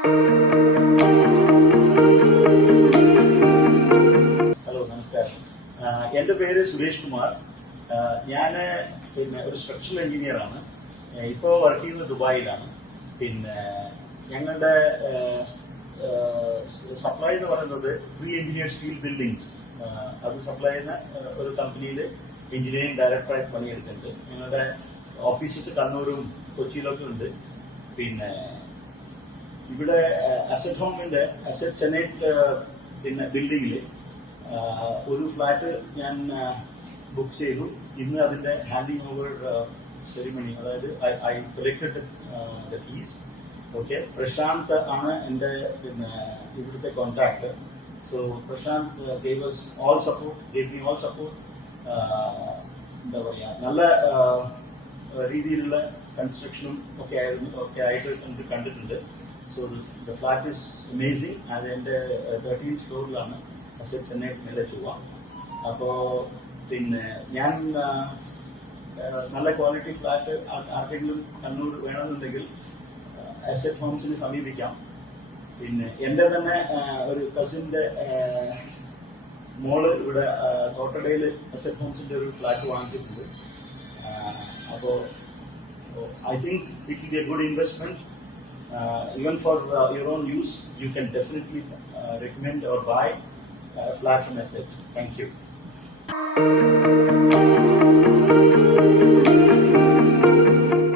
Hello, നമസ്കാരം. എൻ്റെ പേര് സുരേഷ് കുമാർ. ഞാൻ ഒരു സ്ട്രക്ചറൽ എഞ്ചിനീയറാണ്. ഇപ്പോൾ വർക്ക് ചെയ്യുന്നത് ദുബായിലാണ്. ഞങ്ങളുടെ സപ്ലൈ എന്ന് പറയുന്നത് പ്രീ എഞ്ചിനീയർഡ് സ്റ്റീൽ ബിൽഡിങ്സ്, അത് സപ്ലൈ ചെയ്യുന്ന ഒരു കമ്പനിയിൽ എഞ്ചിനീയറിംഗ് ഡയറക്ടറായിട്ട് പണിയെടുക്കുന്നുണ്ട്. ഞങ്ങളുടെ ഓഫീസസ് കണ്ണൂരും കൊച്ചിയിലൊക്കെ ഉണ്ട്. ഇവിടെ അസറ്റ് ഹോമിന്റെ അസറ്റ് സെനേറ്റ് ബിൽഡിങ്ങിൽ ഒരു ഫ്ലാറ്റ് ഞാൻ ബുക്ക് ചെയ്തു. ഇന്ന് അതിന്റെ ഹാൻഡിങ് ഓവർ സെറിമണി, അതായത് I collected the keys. Okay, Prashanth ആണ് എൻ്റെ ഇവിടുത്തെ contact. So Prashanth gave us all support, gave me all support. എന്താ പറയുക, നല്ല രീതിയിലുള്ള കൺസ്ട്രക്ഷനും ഒക്കെ ആയിട്ട് നമുക്ക് കണ്ടിട്ടുണ്ട്. So the flat is amazing. അത് എൻ്റെ 13th ഫ്ലോറിലാണ് അസറ്റ് ചെന്നൈ മേലെ ചൊവ്വ. അപ്പോൾ ഞാൻ നല്ല ക്വാളിറ്റി ഫ്ലാറ്റ് ആർക്കെങ്കിലും കണ്ണൂർ വേണമെന്നുണ്ടെങ്കിൽ അസറ്റ് ഹോംസിനെ സമീപിക്കാം. എൻ്റെ തന്നെ ഒരു കസിൻ്റെ മോള് ഇവിടെ കോട്ടടയിൽ അസറ്റ് ഹോംസിന്റെ ഒരു ഫ്ലാറ്റ് വാങ്ങിച്ചിട്ടുണ്ട്. അപ്പോൾ I think it will be a good investment. Even for your own use, you can definitely recommend or buy a flat from Asset. Thank you.